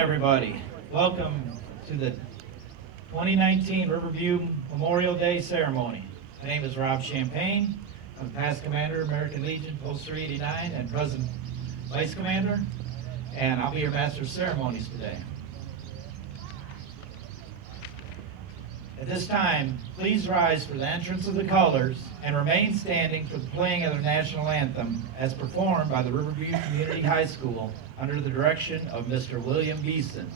everybody. Welcome to the 2019 Riverview Memorial Day ceremony. My name is Rob Champagne. I'm past commander, American Legion, Post 389, and present vice commander, and I'll be your master of ceremonies today. At this time, please rise for the entrance of the colors and remain standing for the playing of the national anthem as performed by the Riverview Community High School under the direction of Mr. William Geeson.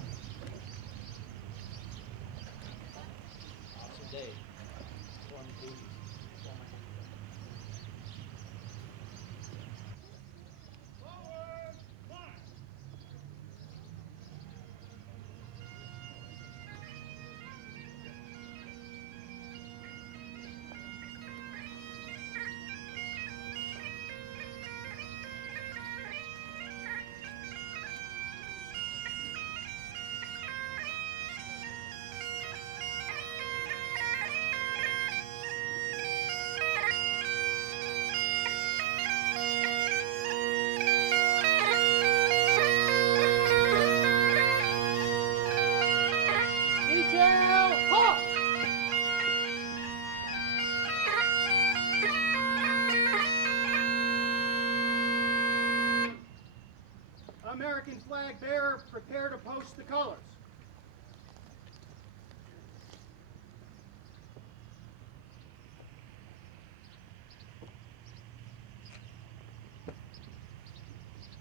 American flag bearer, prepare to post the colors.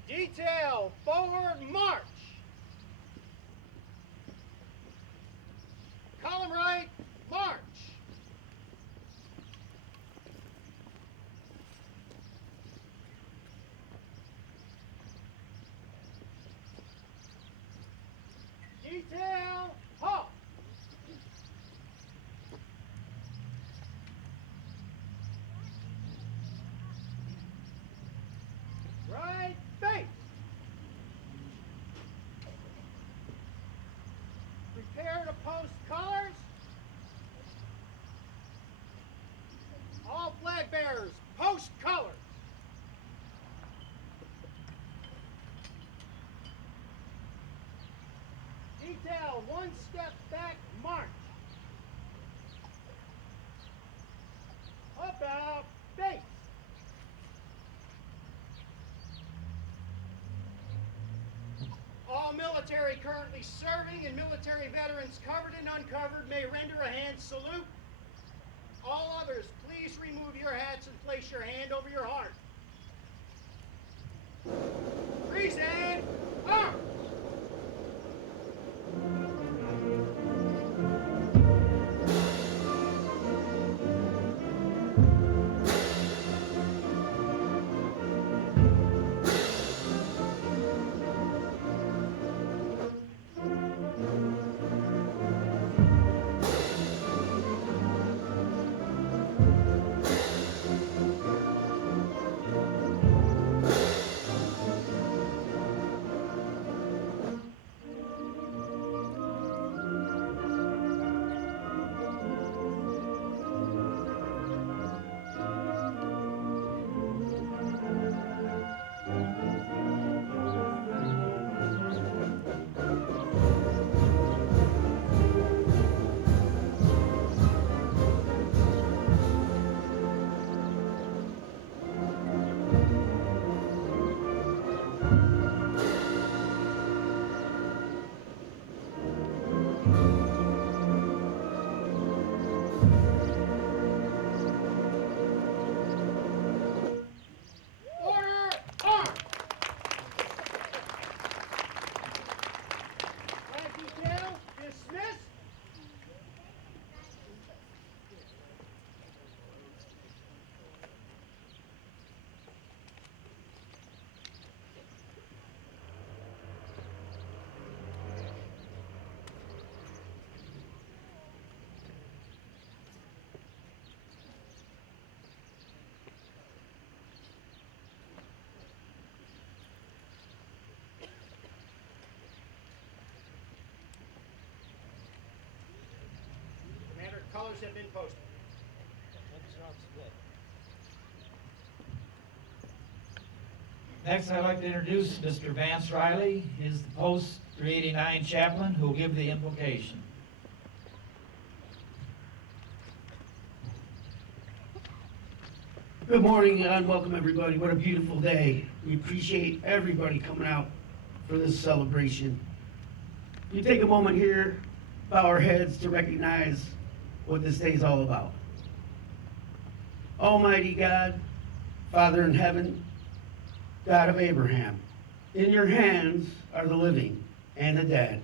Detail, forward march. Column right, march. Detail, halt. Right face. Prepare to post colors. All flag bearers, post colors. Detail, one step back, march. About face. All military currently serving and military veterans covered and uncovered may render a hand salute. All others, please remove your hats and place your hand over your heart. Freeze and arm. Colors have been posted. Next, I'd like to introduce Mr. Vance Riley. He is the post 389 chaplain who will give the invocation. Good morning and welcome everybody. What a beautiful day. We appreciate everybody coming out for this celebration. We take a moment here, bow our heads to recognize what this day is all about. Almighty God, Father in heaven, God of Abraham, in your hands are the living and the dead.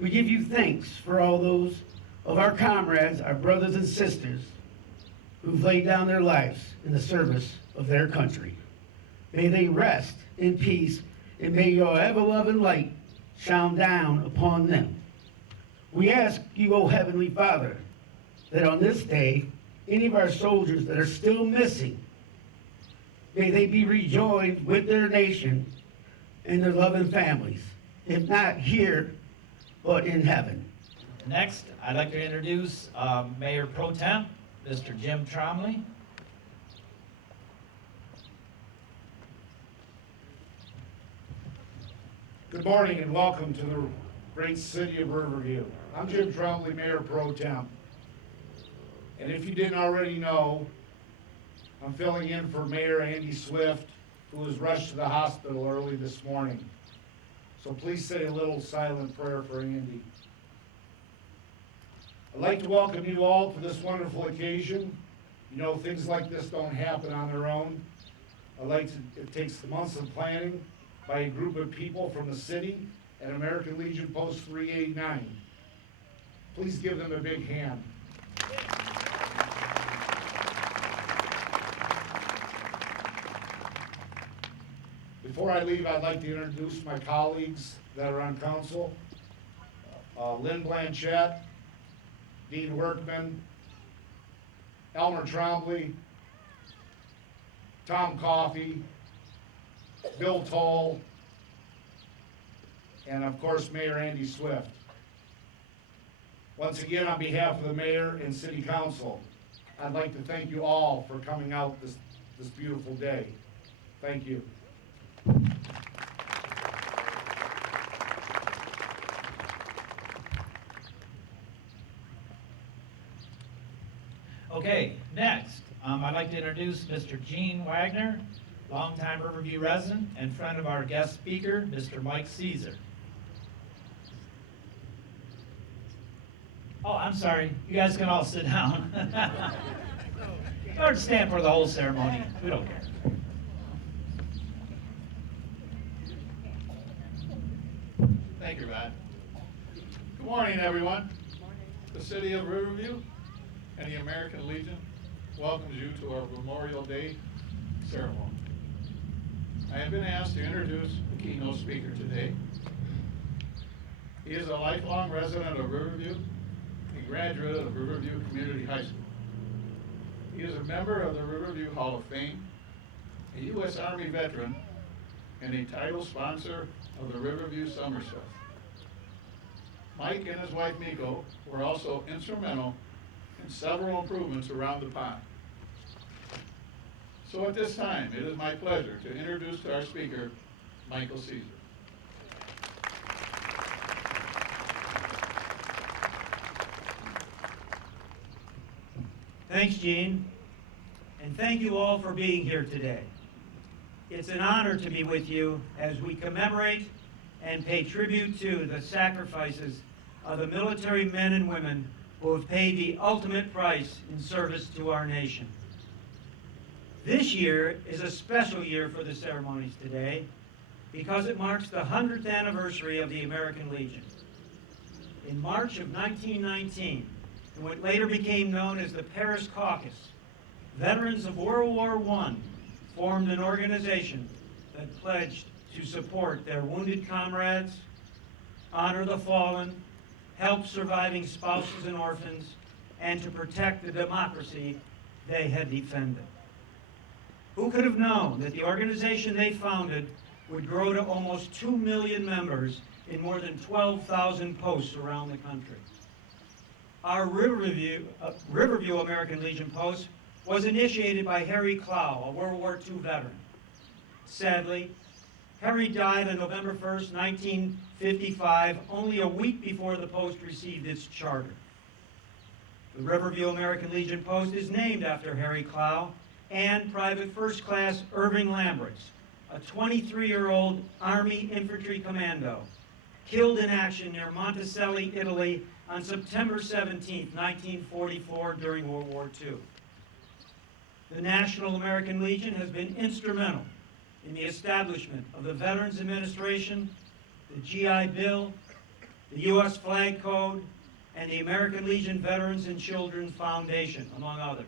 We give you thanks for all those of our comrades, our brothers and sisters, who've laid down their lives in the service of their country. May they rest in peace, and may your ever-loving light shine down upon them. We ask you, O Heavenly Father, that on this day, any of our soldiers that are still missing, may they be rejoined with their nation and their loving families, if not here, but in heaven. Next, I'd like to introduce Mayor Pro Tem, Mr. Jim Tromley. Good morning and welcome to the great city of Riverview. I'm Jim Tromley, Mayor Pro Tem. And if you didn't already know, I'm filling in for Mayor Andy Swift, who was rushed to the hospital early this morning. So please say a little silent prayer for Andy. I'd like to welcome you all to this wonderful occasion. You know, things like this don't happen on their own. It takes months of planning by a group of people from the city and American Legion Post 389. Please give them a big hand. Before I leave, I'd like to introduce my colleagues that are on council. Lynn Blanchette, Dean Workman, Elmer Trombley, Tom Coffey, Bill Toll, and of course, Mayor Andy Swift. Once again, on behalf of the mayor and city council, I'd like to thank you all for coming out this beautiful day. Thank you. Okay, next, I'd like to introduce Mr. Gene Wagner, longtime Riverview resident and friend of our guest speaker, Mr. Mike Caesar. Oh, I'm sorry. You guys can all sit down. Or stand for the whole ceremony. We don't care. Thank you, Rod. Good morning, everyone. The city of Riverview and the American Legion welcomes you to our Memorial Day ceremony. I have been asked to introduce the keynote speaker today. He is a lifelong resident of Riverview, a graduate of Riverview Community High School. He is a member of the Riverview Hall of Fame, a U.S. Army veteran, and a title sponsor of the Riverview Summerfest. Mike and his wife Miko were also instrumental in several improvements around the pond. So at this time, it is my pleasure to introduce to our speaker, Michael Caesar. Thanks, Gene, and thank you all for being here today. It's an honor to be with you as we commemorate and pay tribute to the sacrifices of the military men and women who have paid the ultimate price in service to our nation. This year is a special year for the ceremonies today because it marks the 100th anniversary of the American Legion. In March of 1919, in what later became known as the Paris Caucus, veterans of World War I formed an organization that pledged to support their wounded comrades, honor the fallen, help surviving spouses and orphans, and to protect the democracy they had defended. Who could have known that the organization they founded would grow to almost 2 million members in more than 12,000 posts around the country? Our Riverview American Legion post was initiated by Harry Clow, a World War II veteran. Sadly, Harry died on November 1st, 1955, only a week before the Post received its charter. The Riverview American Legion Post is named after Harry Clow and Private First Class Irving Lamberts, a 23-year-old Army infantry commando, killed in action near Monticelli, Italy on September 17, 1944 during World War II. The National American Legion has been instrumental in the establishment of the Veterans Administration, the GI Bill, the U.S. Flag Code, and the American Legion Veterans and Children's Foundation, among others.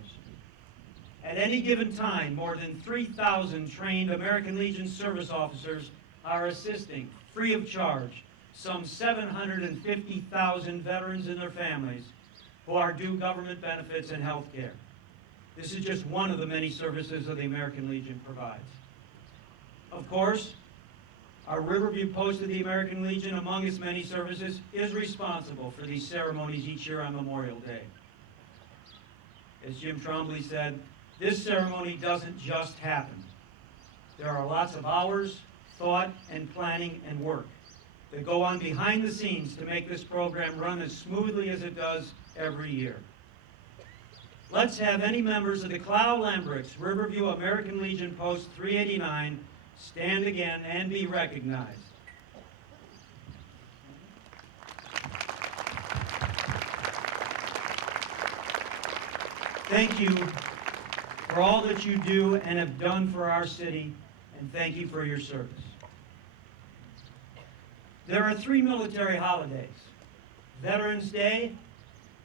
At any given time, more than 3,000 trained American Legion service officers are assisting, free of charge, some 750,000 veterans and their families who are due government benefits and health care. This is just one of the many services that the American Legion provides. Of course, our Riverview Post of the American Legion, among its many services, is responsible for these ceremonies each year on Memorial Day. As Jim Trombley said, this ceremony doesn't just happen. There are lots of hours, thought, and planning and work that go on behind the scenes to make this program run as smoothly as it does every year. Let's have any members of the Clow-Lamberts Riverview American Legion Post 389 stand again and be recognized. Thank you for all that you do and have done for our city, and thank you for your service. There are 3 military holidays. Veterans Day,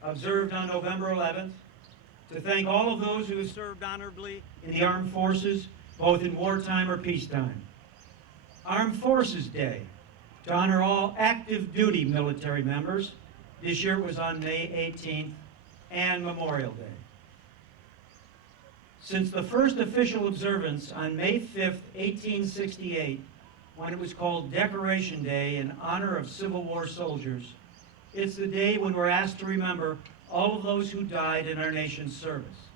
observed on November 11th, to thank all of those who have served honorably in the armed forces, both in wartime or peacetime. Armed Forces Day, to honor all active duty military members. This year it was on May 18th, and Memorial Day. Since the first official observance on May 5th, 1868, when it was called Decoration Day in honor of Civil War soldiers, it's the day when we're asked to remember all of those who died in our nation's service.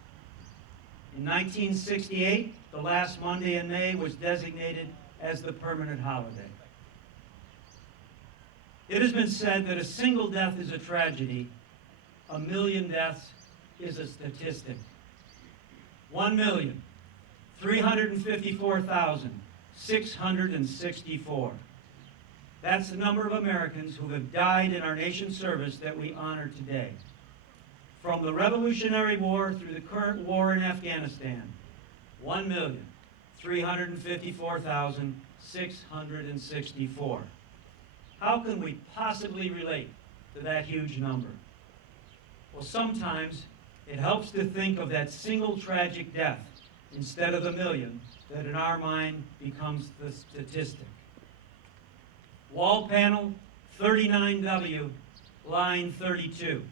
In 1968, the last Monday in May was designated as the permanent holiday. It has been said that a single death is a tragedy, a million deaths is a statistic. 1,354,664. That's the number of Americans who have died in our nation's service that we honor today. From the Revolutionary War through the current war in Afghanistan, 1,354,664. How can we possibly relate to that huge number? Well, sometimes it helps to think of that single tragic death instead of the million that in our mind becomes the statistic. Wall panel 39W, line 32.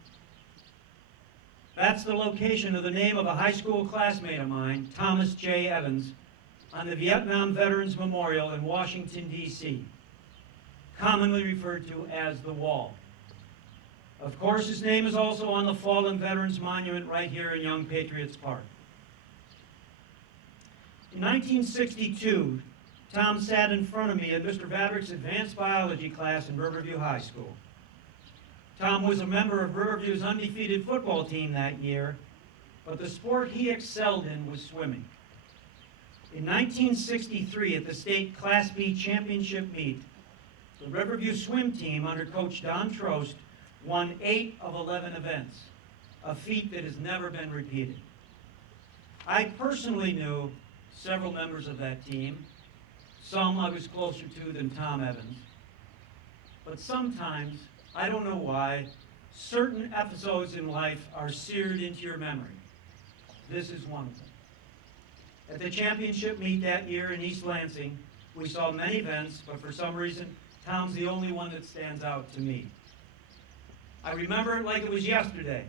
That's the location of the name of a high school classmate of mine, Thomas J. Evans, on the Vietnam Veterans Memorial in Washington, D.C., commonly referred to as the Wall. Of course, his name is also on the Fallen Veterans Monument right here in Young Patriots Park. In 1962, Tom sat in front of me in Mr. Vadrick's advanced biology class in Riverview High School. Tom was a member of Riverview's undefeated football team that year, but the sport he excelled in was swimming. In 1963, at the state Class B championship meet, the Riverview swim team under Coach Don Trost won 8 of 11 events, a feat that has never been repeated. I personally knew several members of that team. Some I was closer to than Tom Evans. But sometimes, I don't know why, certain episodes in life are seared into your memory. This is one of them. At the championship meet that year in East Lansing, we saw many events, but for some reason, Tom's the only one that stands out to me. I remember it like it was yesterday,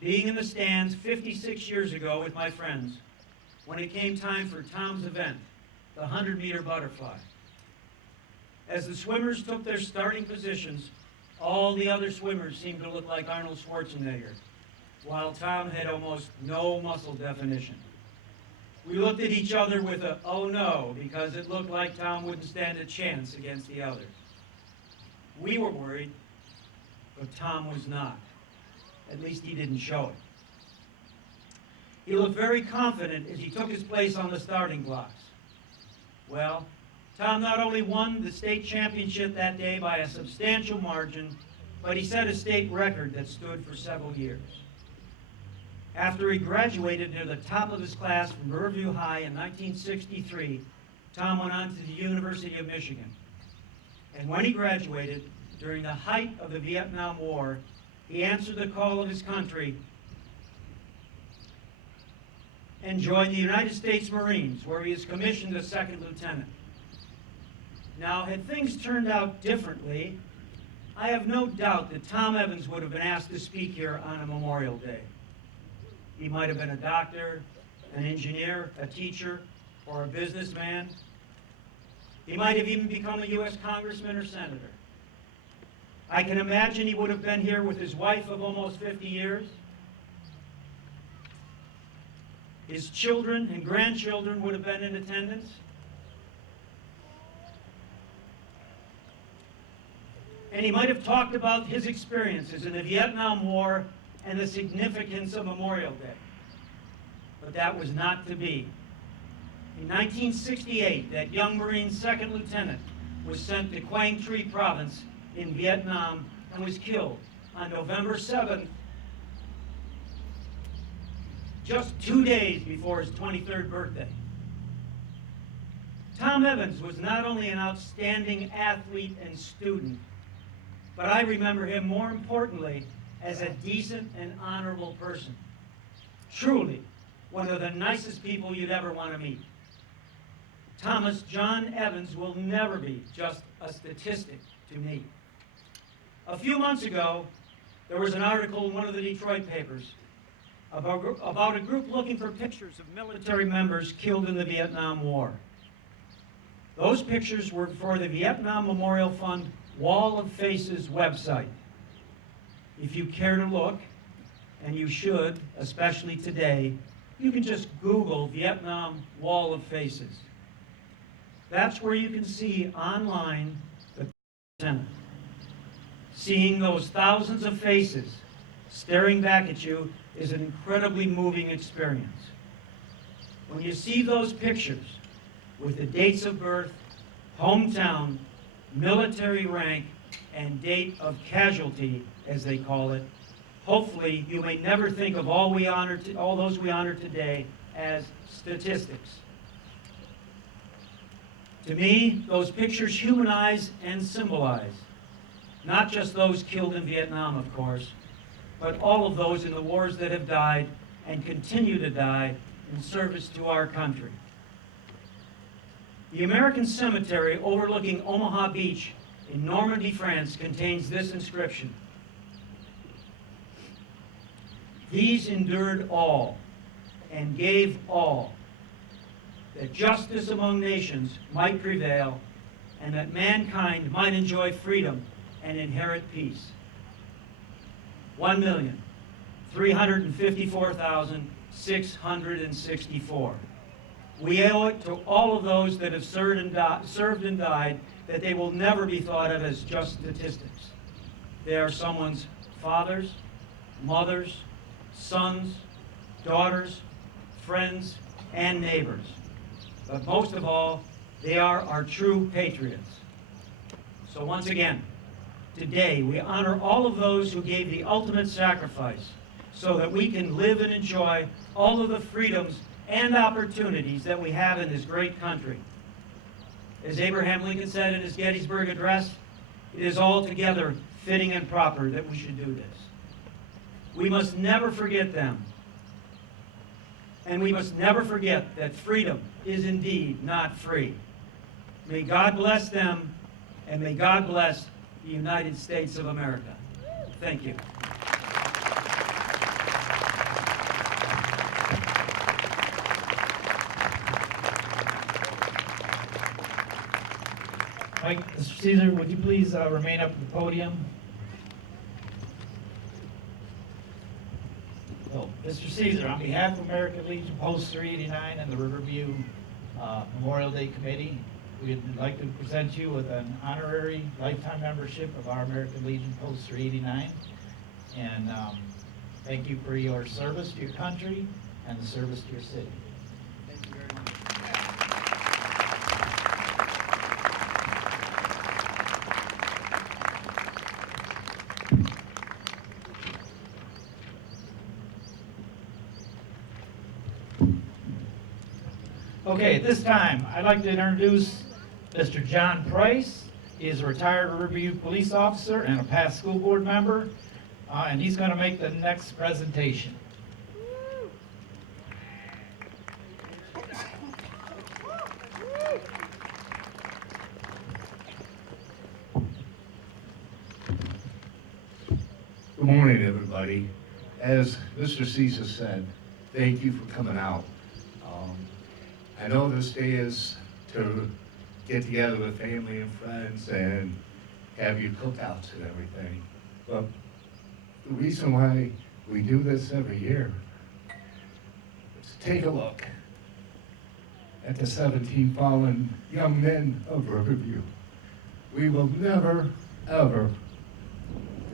being in the stands 56 years ago with my friends when it came time for Tom's event, the 100-meter butterfly. As the swimmers took their starting positions, all the other swimmers seemed to look like Arnold Schwarzenegger, while Tom had almost no muscle definition. We looked at each other with a, oh no, because it looked like Tom wouldn't stand a chance against the others. We were worried, but Tom was not. At least he didn't show it. He looked very confident as he took his place on the starting blocks. Well, Tom not only won the state championship that day by a substantial margin, but he set a state record that stood for several years. After he graduated near the top of his class from Riverview High in 1963, Tom went on to the University of Michigan. And when he graduated, during the height of the Vietnam War, he answered the call of his country and joined the United States Marines, where he is commissioned as second lieutenant. Now, had things turned out differently, I have no doubt that Tom Evans would have been asked to speak here on a Memorial Day. He might have been a doctor, an engineer, a teacher, or a businessman. He might have even become a U.S. congressman or senator. I can imagine he would have been here with his wife of almost 50 years. His children and grandchildren would have been in attendance. And he might have talked about his experiences in the Vietnam War and the significance of Memorial Day. But that was not to be. In 1968, that young Marine second lieutenant was sent to Quang Tri province in Vietnam and was killed on November 7th, just 2 days before his 23rd birthday. Tom Evans was not only an outstanding athlete and student, but I remember him more importantly as a decent and honorable person. Truly, one of the nicest people you'd ever want to meet. Thomas John Evans will never be just a statistic to me. A few months ago, there was an article in one of the Detroit papers about a group looking for pictures of military members killed in the Vietnam War. Those pictures were for the Vietnam Memorial Fund Wall of Faces website. If you care to look, and you should, especially today, you can just Google Vietnam Wall of Faces. That's where you can see online the Senate. Seeing those thousands of faces staring back at you is an incredibly moving experience. When you see those pictures with the dates of birth, hometown, military rank, and date of casualty, as they call it, hopefully you may never think of all those we honor today as statistics. To me, those pictures humanize and symbolize not just those killed in Vietnam, of course, but all of those in the wars that have died and continue to die in service to our country. The American cemetery overlooking Omaha Beach in Normandy, France, contains this inscription: "These endured all and gave all, that justice among nations might prevail, and that mankind might enjoy freedom and inherit peace." 1,354,664. We owe it to all of those that have served and died that they will never be thought of as just statistics. They are someone's fathers, mothers, sons, daughters, friends, and neighbors. But most of all, they are our true patriots. So once again, today we honor all of those who gave the ultimate sacrifice so that we can live and enjoy all of the freedoms and opportunities that we have in this great country. As Abraham Lincoln said in his Gettysburg Address, it is altogether fitting and proper that we should do this. We must never forget them. And we must never forget that freedom is indeed not free. May God bless them, and may God bless the United States of America. Thank you. Mike, Mr. Caesar, would you please remain up at the podium? Oh, Mr. Caesar, on behalf of American Legion Post 389 and the Riverview Memorial Day Committee, we'd like to present you with an honorary lifetime membership of our American Legion Post 389. And thank you for your service to your country and the service to your city. Thank you very much. Okay, at this time, I'd like to introduce Mr. John Price. He is a retired Riverview police officer and a past school board member, and he's going to make the next presentation. Good morning, everybody. As Mr. Caesar said, thank you for coming out. I know this day is to get together with family and friends and have your cookouts and everything. But the reason why we do this every year is to take a look at the 17 fallen young men of Riverview. We will never, ever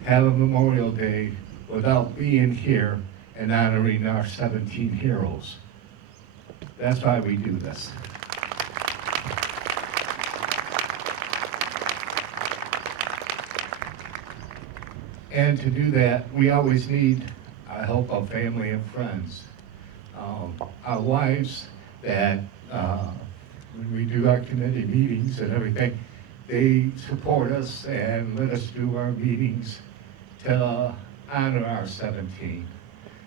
have a Memorial Day without being here and honoring our 17 heroes. That's why we do this. And to do that, we always need help of family and friends. Our wives that, when we do our committee meetings and everything, they support us and let us do our meetings to honor our 17.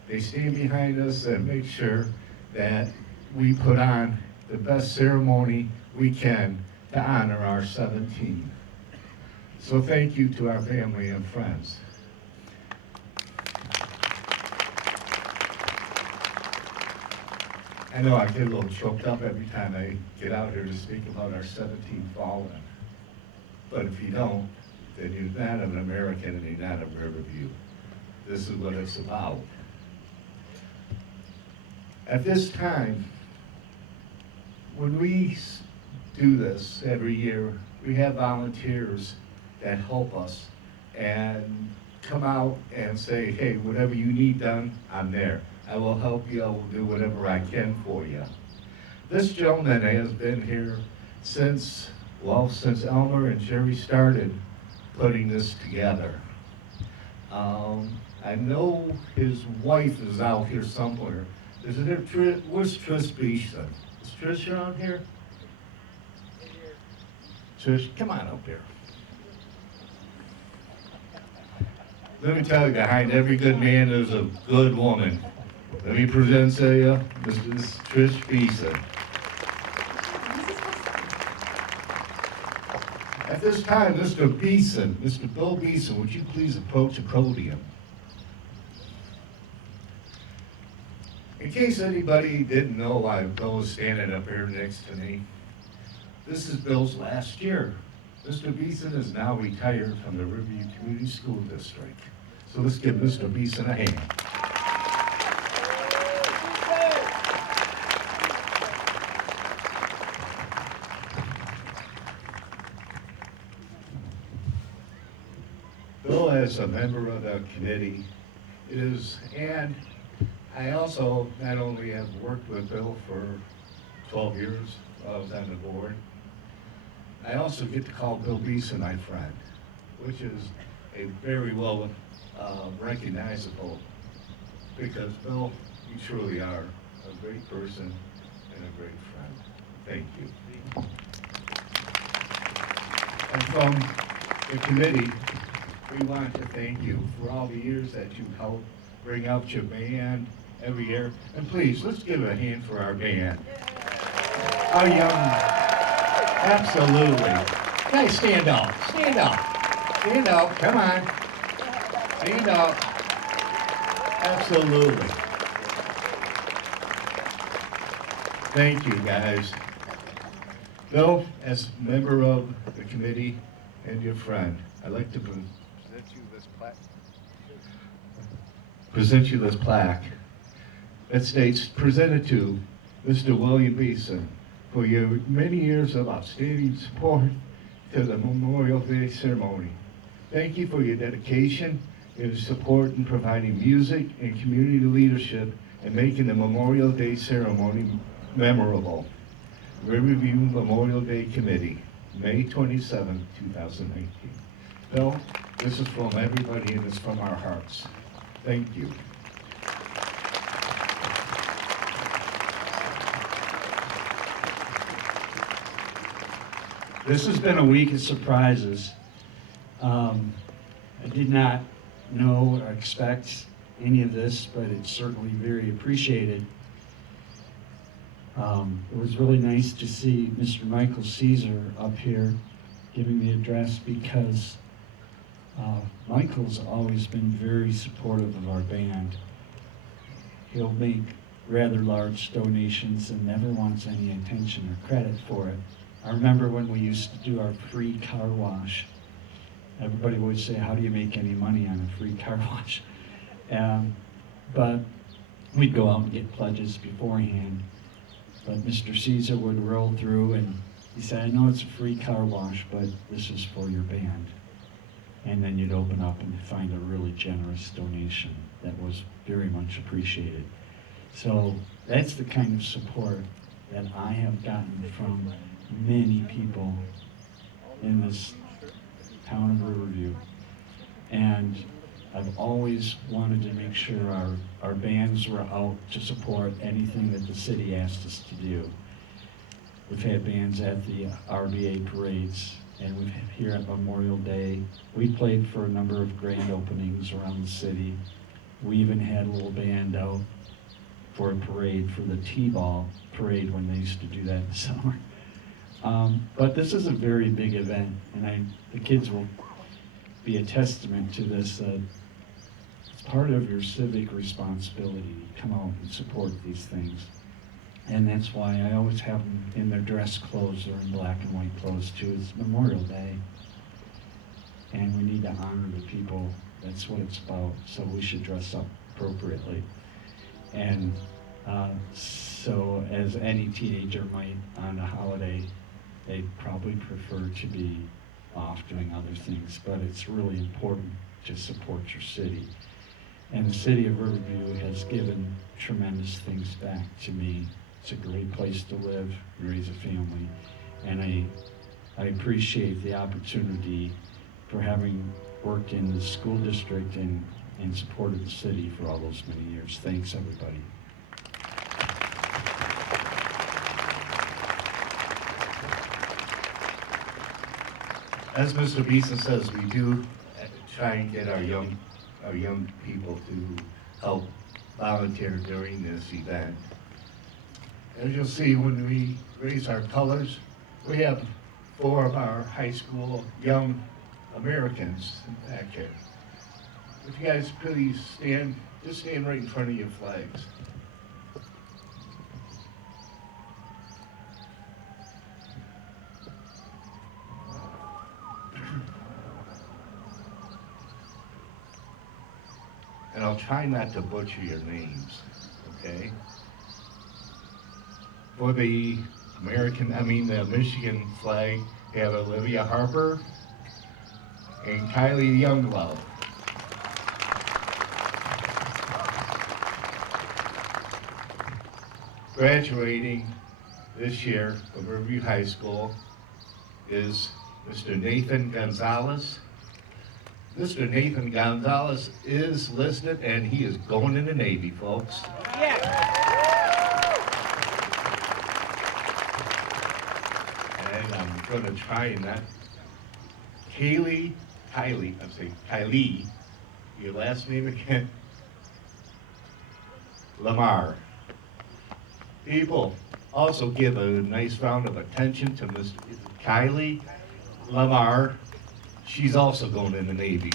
They stand behind us and make sure that we put on the best ceremony we can to honor our 17. So thank you to our family and friends. I know I get a little choked up every time I get out here to speak about our 17 fallen. But if you don't, then you're not an American and you're not a Riverview. This is what it's about. At this time, when we do this every year, we have volunteers that help us and come out and say, hey, whatever you need done, I'm there. I will help you, I will do whatever I can for you. This gentleman has been here since Elmer and Jerry started putting this together. I know his wife is out here somewhere. Where's Trish Beeson? Is Trish around here? Trish, come on up here. Let me tell you, behind every good man, there's a good woman. Let me present to you, Mrs. Trish Beeson. At this time, Mr. Beeson, Mr. Bill Beeson, would you please approach the podium? In case anybody didn't know why Bill was standing up here next to me, this is Bill's last year. Mr. Beeson is now retired from the Riverview Community School District. So let's give Mr. Beeson a hand. Bill, as a member of the committee, and I also not only have worked with Bill for 12 years, I was on the board, I also get to call Bill Beeson my friend, which is a very well recognizable, because Bill, you truly are a great person and a great friend. Thank you. And from the committee, we want to thank you for all the years that you helped bring out your band every year. And please, let's give a hand for our band. Our young, absolutely. Guys, stand up, stand up, stand up, come on. Stand up. Absolutely. Thank you, guys. Bill, as a member of the committee and your friend, I'd like to present you this plaque that states, presented to Mr. William Beeson for your many years of outstanding support to the Memorial Day ceremony. Thank you for your dedication and support in providing music and community leadership and making the Memorial Day ceremony memorable. Riverview Memorial Day Committee, May 27, 2019. Bill, this is from everybody and it's from our hearts. Thank you. This has been a week of surprises. I did not know or expect any of this, but it's certainly very appreciated. It was really nice to see Mr. Michael Caesar up here giving the address because Michael's always been very supportive of our band. He'll make rather large donations and never wants any attention or credit for it. I remember when we used to do our free car wash. Everybody would say, how do you make any money on a free car wash? But we'd go out and get pledges beforehand. But Mr. Caesar would roll through and he said, I know it's a free car wash, but this is for your band. And then you'd open up and find a really generous donation that was very much appreciated. So that's the kind of support that I have gotten from many people in this town of Riverview. And I've always wanted to make sure our bands were out to support anything that the city asked us to do. We've had bands at the RBA parades, and we've had here at Memorial Day. We played for a number of grand openings around the city. We even had a little band out for a parade for the T-ball parade when they used to do that in the summer. But this is a very big event, and the kids will be a testament to this. It's part of your civic responsibility to come out and support these things. And that's why I always have them in their dress clothes or in black and white clothes too. It's Memorial Day. And we need to honor the people. That's what it's about. So we should dress up appropriately. And so as any teenager might on a holiday, they'd probably prefer to be off doing other things, but it's really important to support your city. And the city of Riverview has given tremendous things back to me. It's a great place to live, raise a family, and I appreciate the opportunity for having worked in the school district and supported the city for all those many years. Thanks, everybody. As Mr. Beeson says, we do try and get our young people to help volunteer during this event. As you'll see, when we raise our colors, we have 4 of our high school young Americans back here. If you guys please stand, just stand right in front of your flags. And I'll try not to butcher your names, okay? For the the Michigan flag, we have Olivia Harper and Kylie Younglove. Graduating this year from Riverview High School is Mr. Nathan Gonzalez. Mr. Nathan Gonzalez is listed, and he is going in the Navy, folks. And I'm going to try and not. Kylie, your last name again? Lamar. People, also give a nice round of attention to Miss Kylie Lamar. She's also going in the Navy.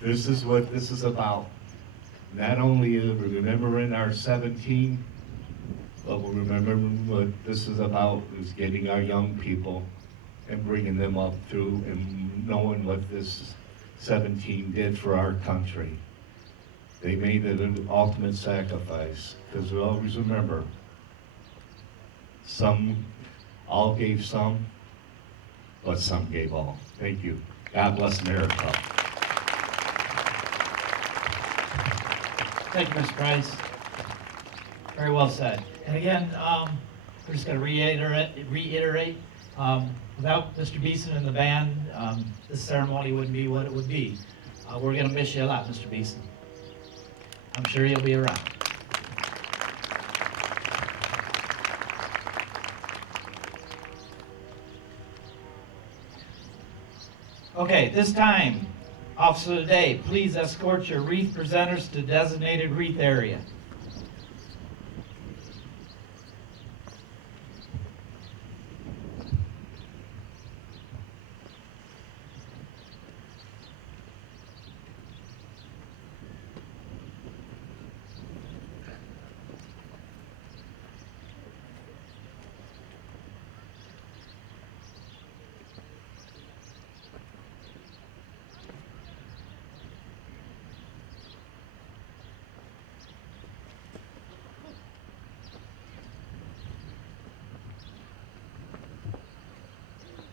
This is what this is about. Not only remembering our 17, but we're remembering what this is about, is getting our young people and bringing them up through and knowing what this 17 did for our country. They made it an ultimate sacrifice, because we always remember, all gave some, but some gave all. Thank you. God bless America. Thank you, Mr. Price. Very well said. And again, we're just going to reiterate, without Mr. Beeson and the band, this ceremony wouldn't be what it would be. We're going to miss you a lot, Mr. Beeson. I'm sure you'll be around. Okay, this time, Officer of the Day, please escort your wreath presenters to designated wreath area.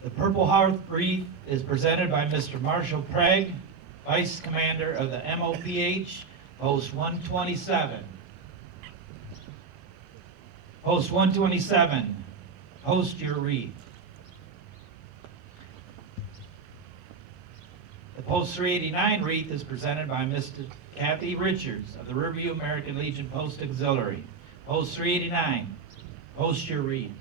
The Purple Heart wreath is presented by Mr. Marshall Craig, Vice Commander of the MOPH, Post 127. Post 127, post your wreath. The Post 389 wreath is presented by Mr. Kathy Richards of the Riverview American Legion Post Auxiliary. Post 389, post your wreath.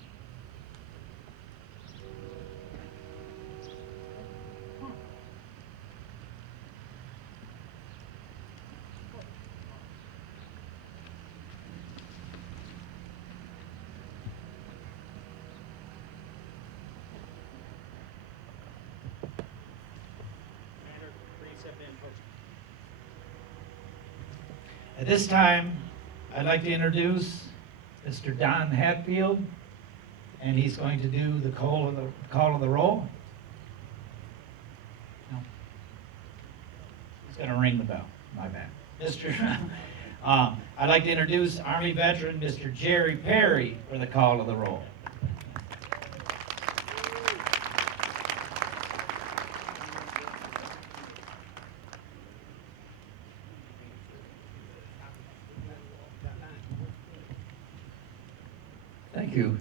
At this time, I'd like to introduce Mr. Don Hatfield, and he's going to do the call of the roll. No. He's going to ring the bell. My bad. I'd like to introduce Army veteran Mr. Jerry Perry for the call of the roll. Thank you.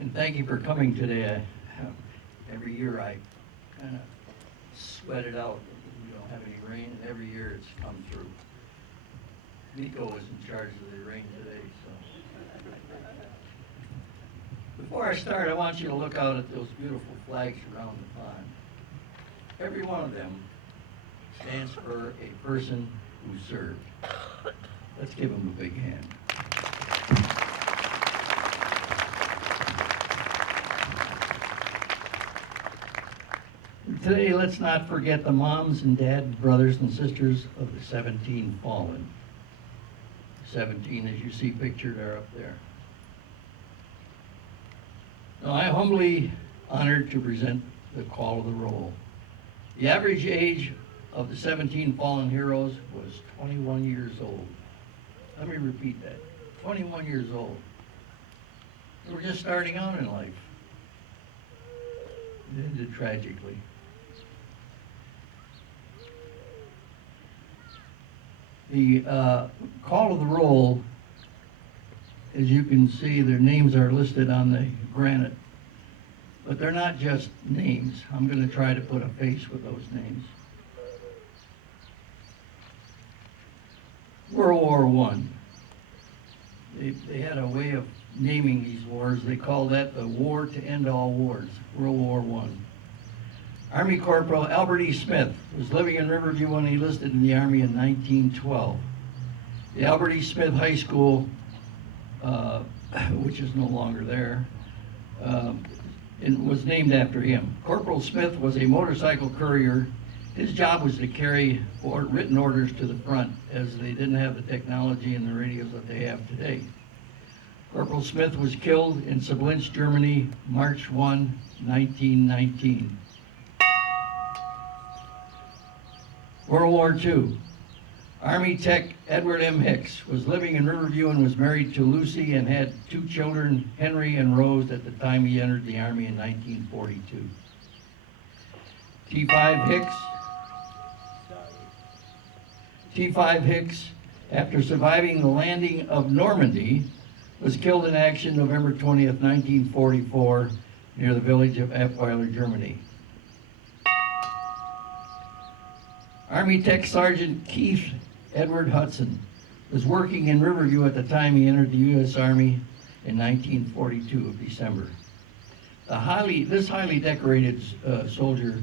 And thank you for coming today. Every year I kind of sweat it out. We don't have any rain, and every year it's come through. Nico was in charge of the rain today, so. Before I start, I want you to look out at those beautiful flags around the pond. Every one of them stands for a person who served. Let's give them a big hand. Today, let's not forget the moms and dads, brothers and sisters of the 17 fallen. 17, as you see pictured, are up there. Now, I'm humbly honored to present the call of the roll. The average age of the 17 fallen heroes was 21 years old. Let me repeat that, 21 years old. They were just starting out in life. It ended tragically. The call of the roll, as you can see, their names are listed on the granite. But they're not just names. I'm going to try to put a face with those names. World War I. They had a way of naming these wars. They called that the war to end all wars, World War I. Army Corporal Albert E. Smith was living in Riverview when he enlisted in the Army in 1912. The Albert E. Smith High School, which is no longer there, it was named after him. Corporal Smith was a motorcycle courier His job was to carry written orders to the front, as they didn't have the technology and the radios that they have today. Corporal Smith was killed in Seblinz, Germany, March 1, 1919. World War II. Army Tech Edward M. Hicks was living in Riverview and was married to Lucy and had 2 children, Henry and Rose, at the time he entered the Army in 1942. T5 Hicks, after surviving the landing of Normandy, was killed in action November 20th, 1944, near the village of Effweiler, Germany. Army Tech Sergeant Keith Edward Hudson was working in Riverview at the time he entered the U.S. Army in 1942 of December. This highly decorated soldier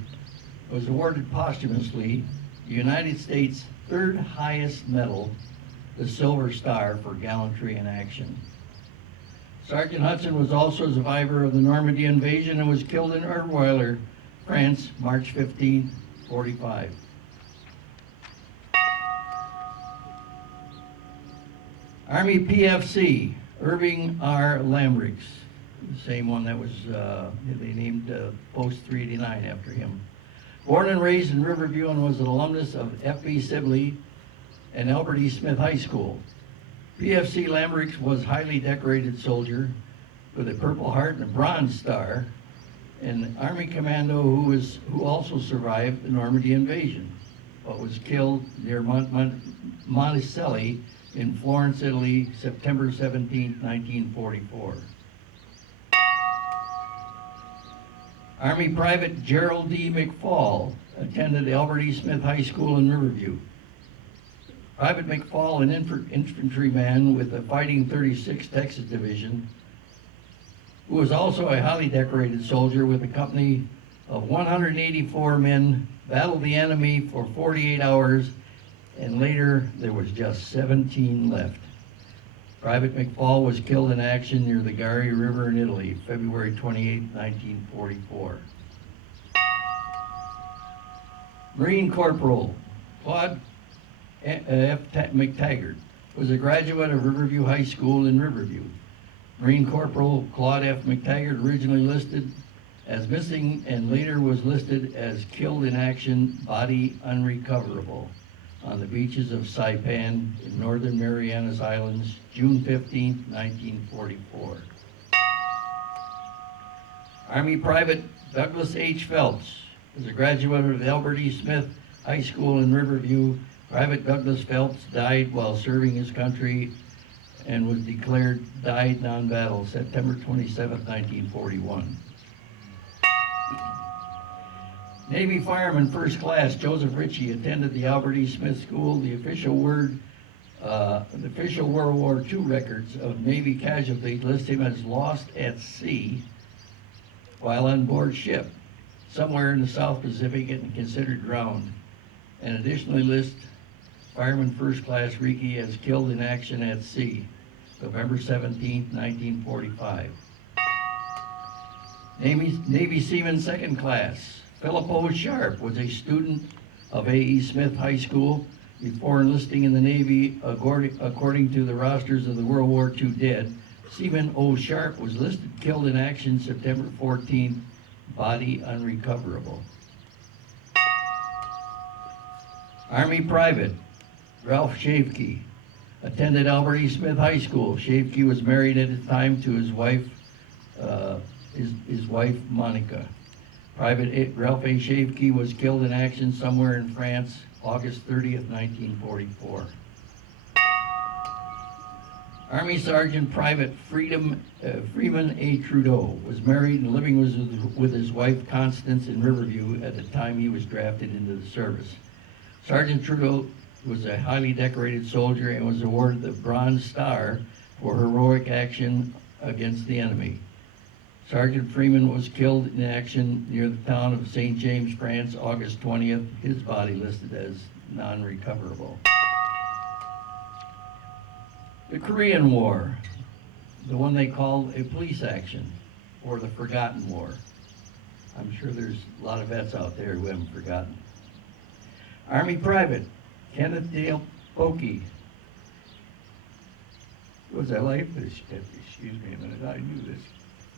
was awarded posthumously the United States' 3rd highest medal, the Silver Star, for gallantry in action. Sergeant Hudson was also a survivor of the Normandy invasion and was killed in Effweiler, France, March 15, 45. Army PFC, Irving R. Lambricks, the same one that was, they named Post 389 after him. Born and raised in Riverview and was an alumnus of F.B. Sibley and Albert E. Smith High School. PFC Lambricks was a highly decorated soldier with a Purple Heart and a Bronze Star, an Army commando who also survived the Normandy invasion, but was killed near Monticelli in Florence, Italy, September 17, 1944. Army Private Gerald D. McFall attended Albert E. Smith High School in Riverview. Private McFall, an infantryman with the Fighting 36th Texas Division, who was also a highly decorated soldier with a company of 184 men, battled the enemy for 48 hours, and later there was just 17 left. Private McFall was killed in action near the Gari River in Italy, February 28, 1944. Marine Corporal Claude F. McTaggart was a graduate of Riverview High School in Riverview. Marine Corporal Claude F. McTaggart, originally listed as missing and later was listed as killed in action, body unrecoverable, on the beaches of Saipan in northern Marianas Islands, June 15, 1944. Army Private Douglas H. Phelps was a graduate of Albert E. Smith High School in Riverview. Private Douglas Phelps died while serving his country and was declared died non-battle September 27, 1941. Navy Fireman First Class Joseph Ritchie attended the Albert E. Smith School. The official World War II records of Navy casualties list him as lost at sea while on board ship somewhere in the South Pacific and considered drowned, and additionally list Fireman First Class Ritchie as killed in action at sea, November 17, 1945. Navy Seaman Second Class Philip O. Sharp was a student of A.E. Smith High School before enlisting in the Navy. According to the rosters of the World War II dead, Seaman O. Sharp was listed killed in action September 14th, body unrecoverable. Army Private Ralph Shavke attended Albert E. Smith High School. Shavke was married at the time to his wife, Monica. Private Ralph A. Shavke was killed in action somewhere in France, August 30th, 1944. Army Sergeant Private Freeman A. Trudeau was married and living with his wife Constance in Riverview at the time he was drafted into the service. Sergeant Trudeau was a highly decorated soldier and was awarded the Bronze Star for heroic action against the enemy. Sergeant Freeman was killed in action near the town of St. James, France, August 20th. His body listed as non-recoverable. The Korean War, the one they called a police action, or the Forgotten War. I'm sure there's a lot of vets out there who haven't forgotten. Army Private Kenneth Dale Pokey. Was that life? Excuse me a minute, I knew this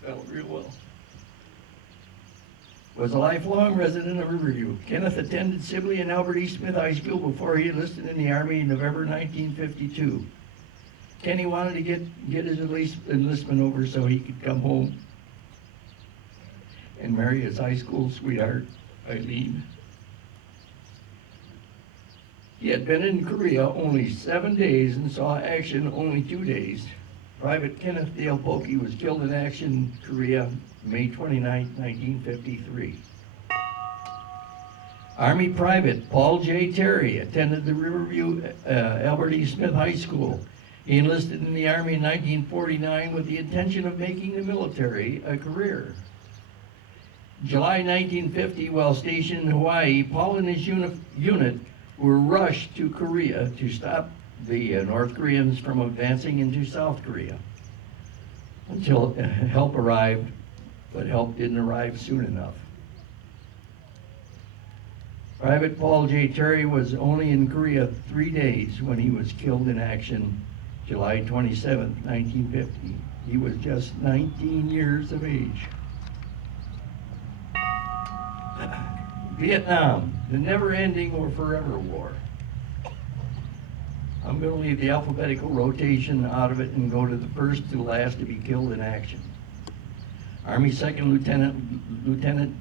felt real well. Was a lifelong resident of Riverview. Kenneth attended Sibley and Albert E. Smith High School before he enlisted in the Army in November 1952. Kenny wanted to get his enlistment over so he could come home and marry his high school sweetheart, Eileen. He had been in Korea only 7 days and saw action only 2 days. Private Kenneth Dale Pokey was killed in action in Korea May 29, 1953. Army Private Paul J. Terry attended the Riverview Albert E. Smith High School. He enlisted in the Army in 1949 with the intention of making the military a career. July 1950, while stationed in Hawaii, Paul and his unit were rushed to Korea to stop the North Koreans from advancing into South Korea until help arrived, but help didn't arrive soon enough. Private Paul J. Terry was only in Korea 3 days when he was killed in action July 27, 1950. He was just 19 years of age. Vietnam, the never-ending or forever war. I'm going to leave the alphabetical rotation out of it and go to the first to last to be killed in action. Army Second Lieutenant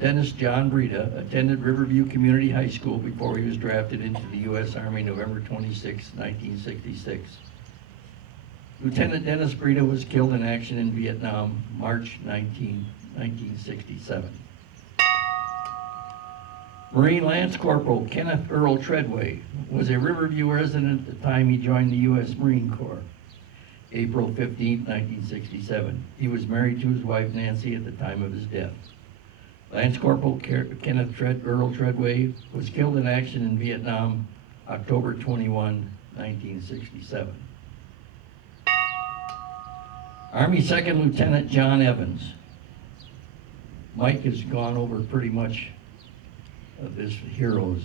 Dennis John Breda attended Riverview Community High School before he was drafted into the U.S. Army November 26, 1966. Lieutenant Dennis Breda was killed in action in Vietnam March 19, 1967. Marine Lance Corporal Kenneth Earl Treadway was a Riverview resident at the time he joined the U.S. Marine Corps, April 15, 1967. He was married to his wife Nancy at the time of his death. Lance Corporal Kenneth Earl Treadway was killed in action in Vietnam, October 21, 1967. Army Second Lieutenant John Evans. Mike has gone over pretty much of this hero's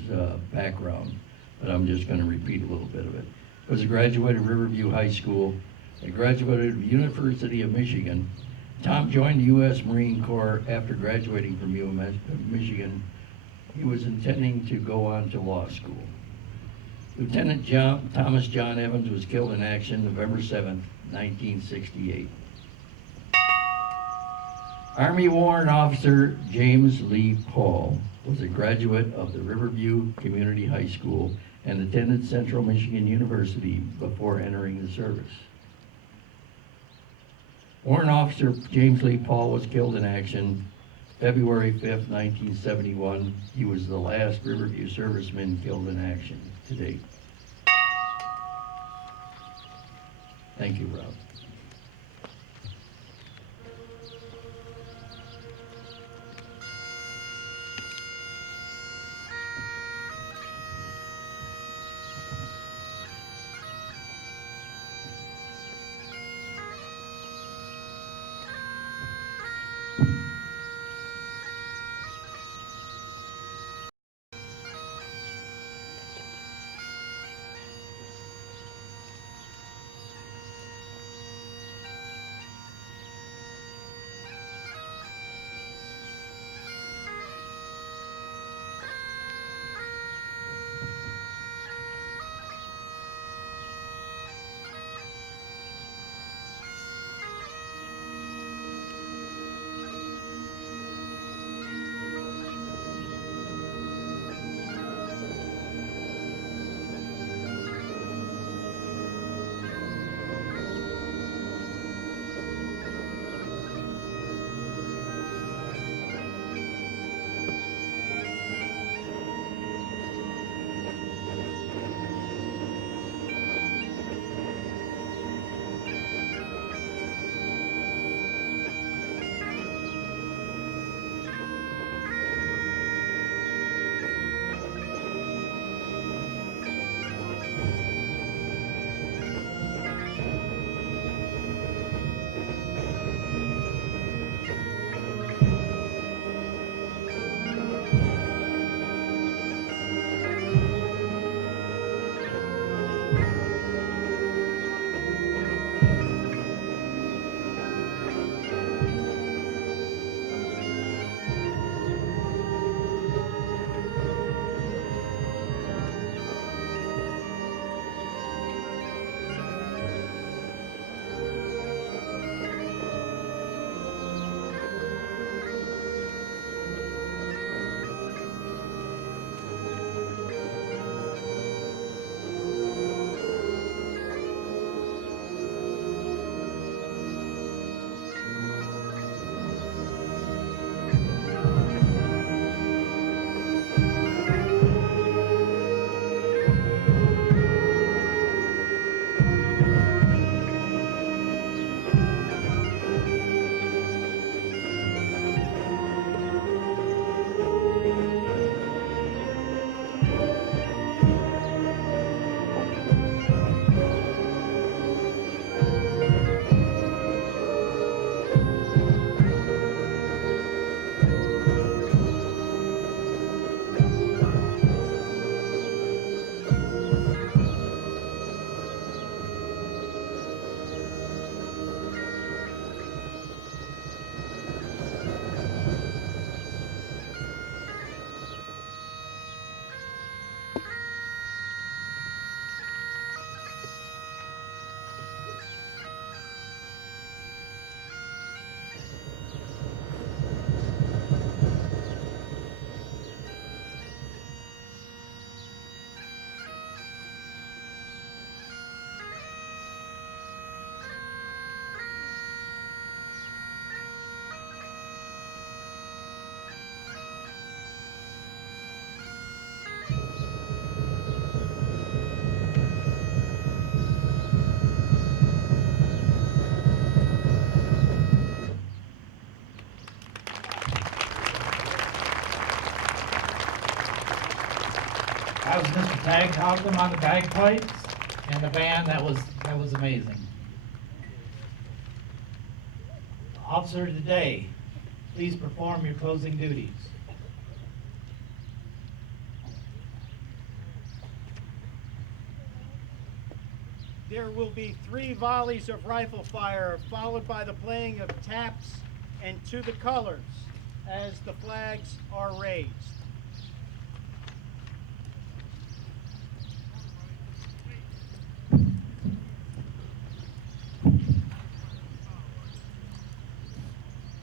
background, but I'm just going to repeat a little bit of it. Was a graduate of Riverview High School, a graduate of the University of Michigan. Tom joined the U.S. Marine Corps after graduating from Michigan. He was intending to go on to law school. Lieutenant Thomas John Evans was killed in action November 7, 1968. Army Warrant Officer James Lee Paul was a graduate of the Riverview Community High School and attended Central Michigan University before entering the service. Warrant Officer James Lee Paul was killed in action February 5, 1971. He was the last Riverview serviceman killed in action to date. Thank you, Rob. Mr. Tag taught them on the bagpipes and the band. That was amazing. Officer of the day, please perform your closing duties. There will be 3 volleys of rifle fire, followed by the playing of taps and To the Colors as the flags are raised.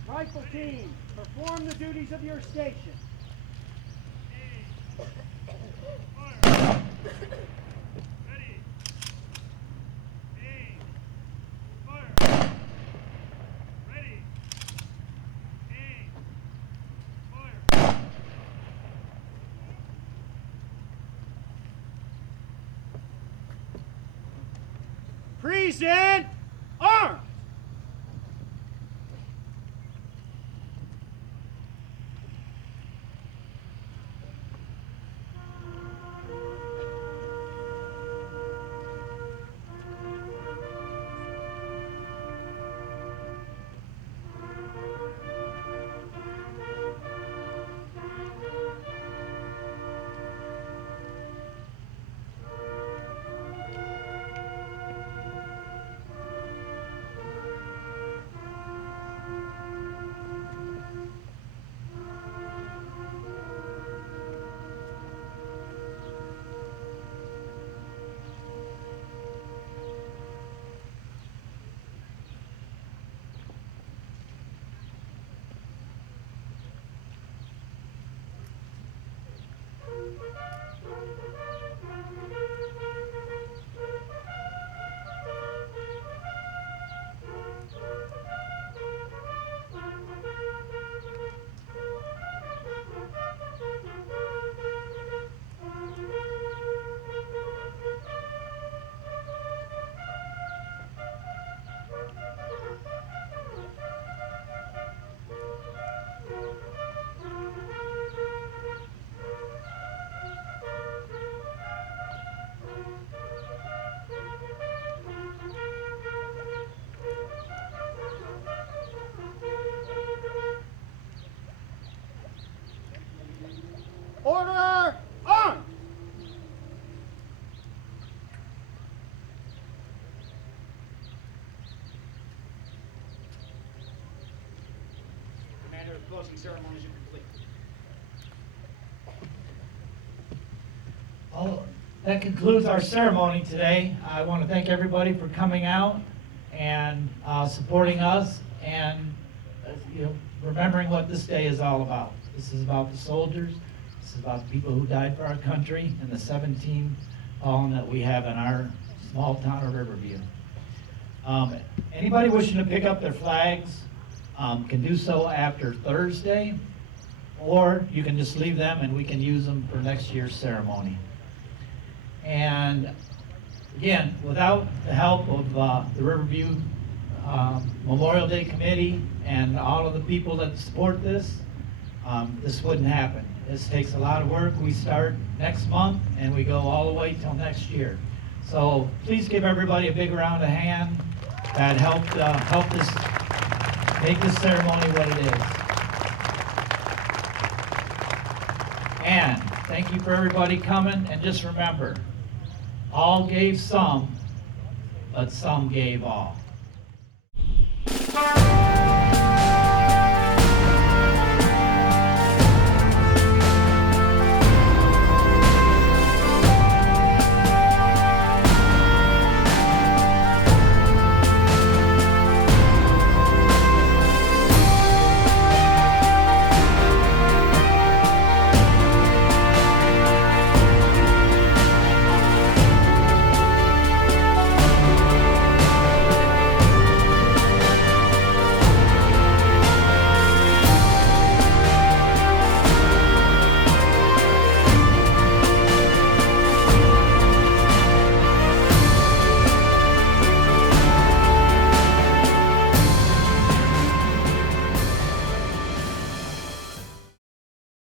Rifle team, perform the duties of your station. Present arms! Order! Arms! Commander, the closing ceremonies are complete. Well, that concludes our ceremony today. I want to thank everybody for coming out and supporting us and remembering what this day is all about. This is about the soldiers. This is about the people who died for our country and the 17 fallen that we have in our small town of Riverview. Anybody wishing to pick up their flags can do so after Thursday, or you can just leave them and we can use them for next year's ceremony. And again, without the help of the Riverview Memorial Day Committee and all of the people that support this, this wouldn't happen. This takes a lot of work. We start next month and we go all the way till next year. So please give everybody a big round of hand that helped us make this ceremony what it is. And thank you for everybody coming, and just remember, all gave some, but some gave all.